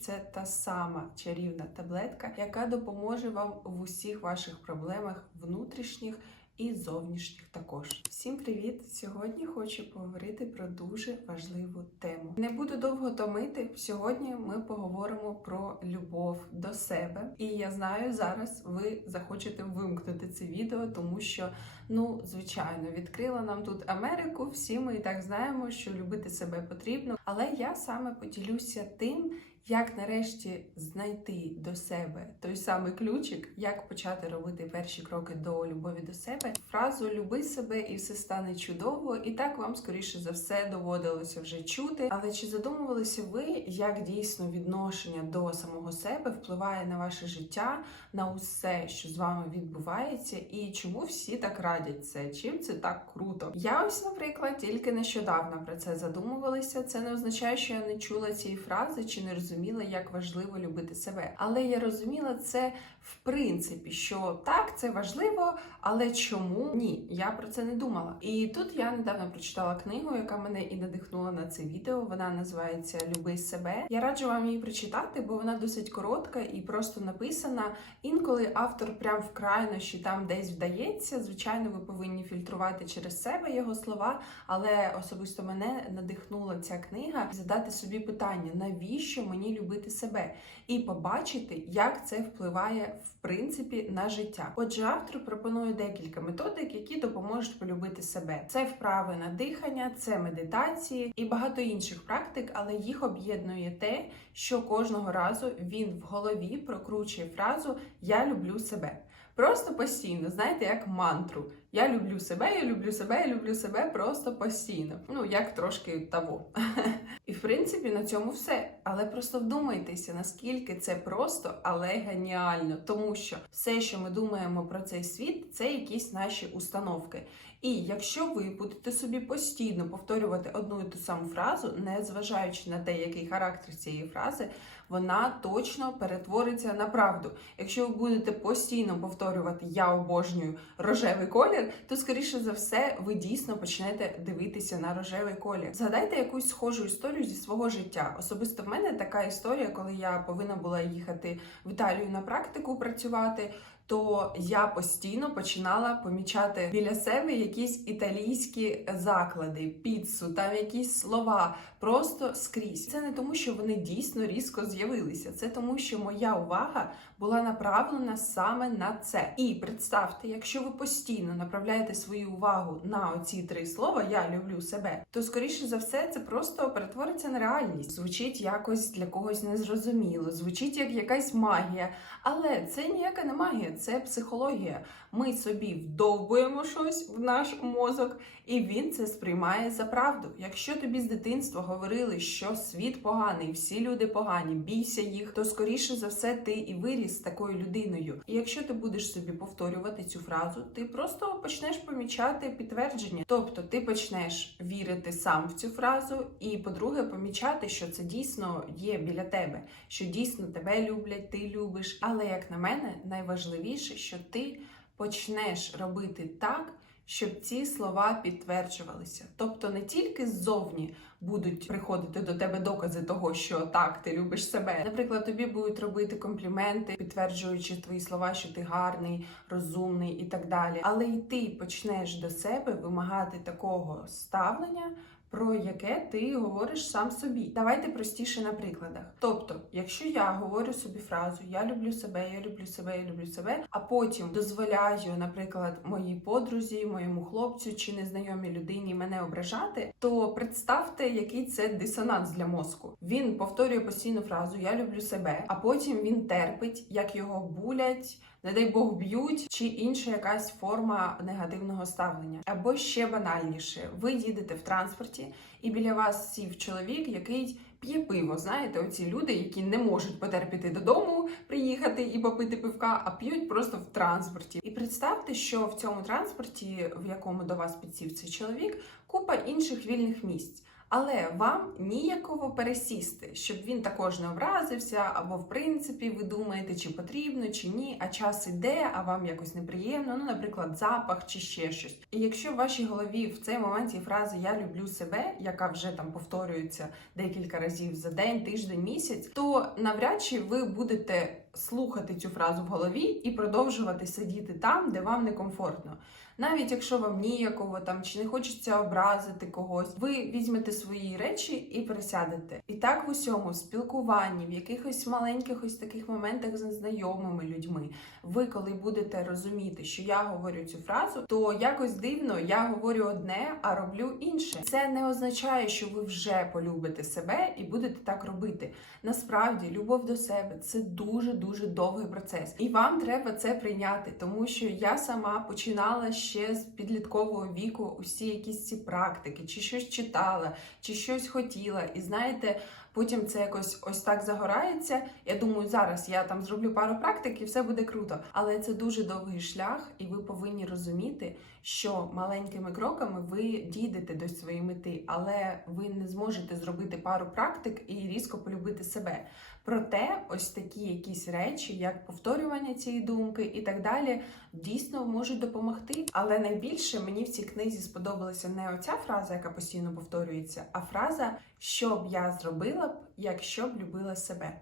Це та сама чарівна таблетка, яка допоможе вам в усіх ваших проблемах внутрішніх і зовнішніх також. Всім привіт! Сьогодні хочу поговорити про дуже важливу тему. Не буду довго томити. Сьогодні ми поговоримо про любов до себе. І я знаю, зараз ви захочете вимкнути це відео, тому що ну, звичайно, відкрила нам тут Америку. Всі ми і так знаємо, що любити себе потрібно. Але я саме поділюся тим. Як нарешті знайти до себе той самий ключик, як почати робити перші кроки до любові до себе? Фразу Люби себе і все стане чудово, і так вам скоріше за все доводилося вже чути. Але чи задумувалися ви, як дійсно відношення до самого себе впливає на ваше життя, на усе, що з вами відбувається, і чому всі так радять це? Чим це так круто? Я ось, наприклад, тільки нещодавно про це задумувалася. Це не означає, що я не чула цієї фрази чи не розуміла, як важливо любити себе. Але я розуміла це в принципі, що так, це важливо, але чому ні? Я про це не думала. І тут я недавно прочитала книгу, яка мене і надихнула на це відео. Вона називається Люби себе. Я раджу вам її прочитати, бо вона досить коротка і просто написана. Інколи автор прям в крайнощі там десь вдається. Звичайно, ви повинні фільтрувати через себе його слова, але особисто мене надихнула ця книга задати собі питання, навіщо мені любити себе, і побачити, як це впливає в принципі на життя. Отже, автор пропонує декілька методик, які допоможуть полюбити себе. Це вправи на дихання, це медитації і багато інших практик, але їх об'єднує те, що кожного разу він в голові прокручує фразу Я люблю себе. Просто постійно, знаєте, як мантру. Я люблю себе, я люблю себе, я люблю себе просто постійно. Ну, як трошки того. І в принципі на цьому все. Але просто вдумайтеся, наскільки це просто, але геніально. Тому що все, що ми думаємо про цей світ, це якісь наші установки. І якщо ви будете собі постійно повторювати одну і ту саму фразу, не зважаючи на те, який характер цієї фрази, вона точно перетвориться на правду. Якщо ви будете постійно повторювати Я обожнюю рожевий колір, то скоріше за все ви дійсно почнете дивитися на рожевий колір. Згадайте якусь схожу історію зі свого життя. Особисто в мене така історія, коли я повинна була їхати в Італію на практику працювати. То я постійно починала помічати біля себе якісь італійські заклади, піцу, там якісь слова, просто скрізь. Це не тому, що вони дійсно різко з'явилися. Це тому, що моя увага була направлена саме на це. І представте, якщо ви постійно направляєте свою увагу на оці три слова Я люблю себе, то скоріше за все це просто перетвориться на реальність. Звучить якось для когось незрозуміло, звучить як якась магія. Але це ніяка не магія, це психологія. Ми собі вдовбуємо щось в наш мозок, і він це сприймає за правду. Якщо тобі з дитинства говорили, що світ поганий, всі люди погані, бійся їх, то скоріше за все ти і виріс такою людиною. І якщо ти будеш собі повторювати цю фразу, ти просто почнеш помічати підтвердження. Тобто ти почнеш вірити сам в цю фразу, і, по-друге, помічати, що це дійсно є біля тебе, що дійсно тебе люблять, ти любиш. Але як на мене, найважливіше, що ти почнеш робити так. Щоб ці слова підтверджувалися, тобто не тільки ззовні будуть приходити до тебе докази того, що так ти любиш себе. Наприклад, тобі будуть робити компліменти, підтверджуючи твої слова, що ти гарний, розумний і так далі. Але й ти почнеш до себе вимагати такого ставлення. Про яке ти говориш сам собі. Давайте простіше на прикладах. Тобто, якщо я говорю собі фразу Я люблю себе, я люблю себе, я люблю себе, а потім дозволяю, наприклад, моїй подрузі, моєму хлопцю чи незнайомій людині мене ображати, то представте, який це дисонанс для мозку. Він повторює постійну фразу Я люблю себе, а потім він терпить, як його булять. Не дай Бог б'ють, чи інша якась форма негативного ставлення. Або ще банальніше, ви їдете в транспорті, і біля вас сів чоловік, який п'є пиво. Знаєте, оці люди, які не можуть потерпіти додому, приїхати і попити пивка, а п'ють просто в транспорті. І представте, що в цьому транспорті, в якому до вас підсів цей чоловік, купа інших вільних місць. Але вам ніяково пересісти, щоб він також не образився, або в принципі ви думаєте, чи потрібно, чи ні, а час іде, а вам якось неприємно, ну, наприклад, запах чи ще щось. І якщо в вашій голові в цей момент є фраза Я люблю себе, яка вже там повторюється декілька разів за день, тиждень, місяць, то навряд чи ви будете слухати цю фразу в голові і продовжувати сидіти там, де вам некомфортно. Навіть якщо вам ніяково там чи не хочеться образити когось, ви візьмете свої речі і присядете. І так в усьому в спілкуванні, в якихось маленьких ось таких моментах з незнайомими людьми. Ви, коли будете розуміти, що я говорю цю фразу, то якось дивно я говорю одне, а роблю інше. Це не означає, що ви вже полюбите себе і будете так робити. Насправді, любов до себе це дуже дуже довгий процес, і вам треба це прийняти, тому що я сама починала ще з підліткового віку усі якісь ці практики, чи щось читала, чи щось хотіла. І знаєте, потім це якось ось так загорається. Я думаю, зараз я там зроблю пару практик і все буде круто. Але це дуже довгий шлях, і ви повинні розуміти, що маленькими кроками ви дійдете до своєї мети, але ви не зможете зробити пару практик і різко полюбити себе. Проте, ось такі якісь речі, як повторювання цієї думки і так далі, дійсно можуть допомогти. Але найбільше мені в цій книзі сподобалася не оця фраза, яка постійно повторюється, а фраза, що б я зробила б, якщо б любила себе.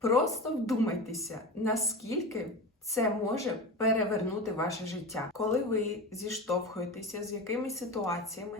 Просто вдумайтеся, наскільки це може перевернути ваше життя, коли ви зіштовхуєтеся з якимись ситуаціями,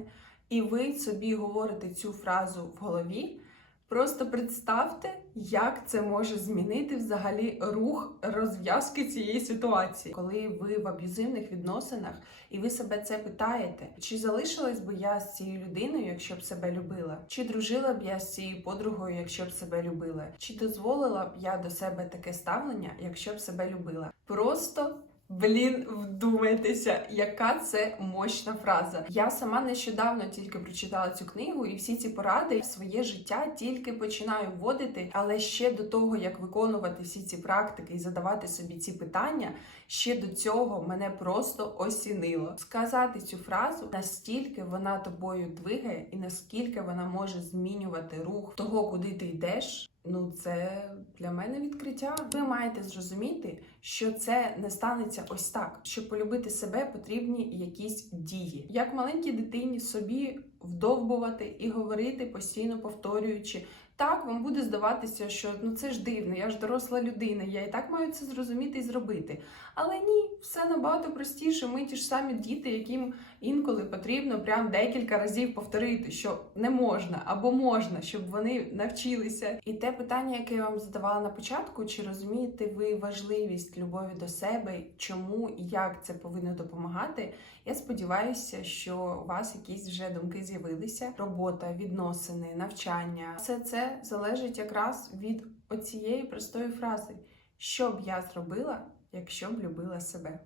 і ви собі говорите цю фразу в голові. Просто представте, як це може змінити взагалі рух розв'язки цієї ситуації, коли ви в аб'юзивних відносинах і ви себе це питаєте, чи залишилась би я з цією людиною, якщо б себе любила, чи дружила б я з цією подругою, якщо б себе любила, чи дозволила б я до себе таке ставлення, якщо б себе любила? Просто Блін, вдумайтеся, яка це мощна фраза. Я сама нещодавно тільки прочитала цю книгу, і всі ці поради в своє життя тільки починаю вводити, але ще до того, як виконувати всі ці практики і задавати собі ці питання, ще до цього мене просто осінило. Сказати цю фразу настільки вона тобою двигає, і наскільки вона може змінювати рух того, куди ти йдеш. Ну, це для мене відкриття. Ви маєте зрозуміти, що це не станеться ось так. Щоб полюбити себе, потрібні якісь дії. Як маленькій дитині собі вдовбувати і говорити, постійно повторюючи. Так, вам буде здаватися, що ну це ж дивно, я ж доросла людина, я і так маю це зрозуміти і зробити. Але ні, все набагато простіше. Ми ті ж самі діти, яким інколи потрібно прям декілька разів повторити, що не можна або можна, щоб вони навчилися. І те питання, яке я вам задавала на початку, чи розумієте ви важливість любові до себе, чому і як це повинно допомагати? Я сподіваюся, що у вас якісь вже думки з'явилися. Робота, відносини, навчання все це залежить якраз від оцієї простої фрази, що б я зробила, якщо б любила себе.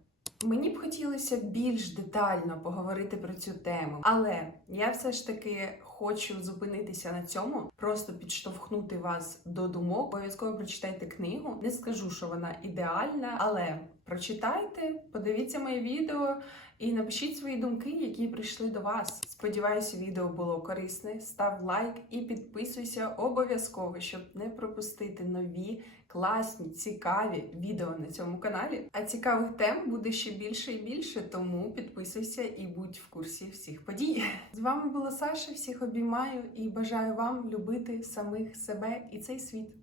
Мені б хотілося більш детально поговорити про цю тему, але я все ж таки хочу зупинитися на цьому, просто підштовхнути вас до думок. Обов'язково прочитайте книгу. Не скажу, що вона ідеальна, але прочитайте, подивіться моє відео і напишіть свої думки, які прийшли до вас. Сподіваюся, відео було корисне. Став лайк і підписуйся обов'язково, щоб не пропустити нові класні, цікаві відео на цьому каналі. А цікавих тем буде ще більше і більше, тому підписуйся і будь в курсі всіх подій. З вами була Саша. Всіх обіймаю і бажаю вам любити самих себе і цей світ.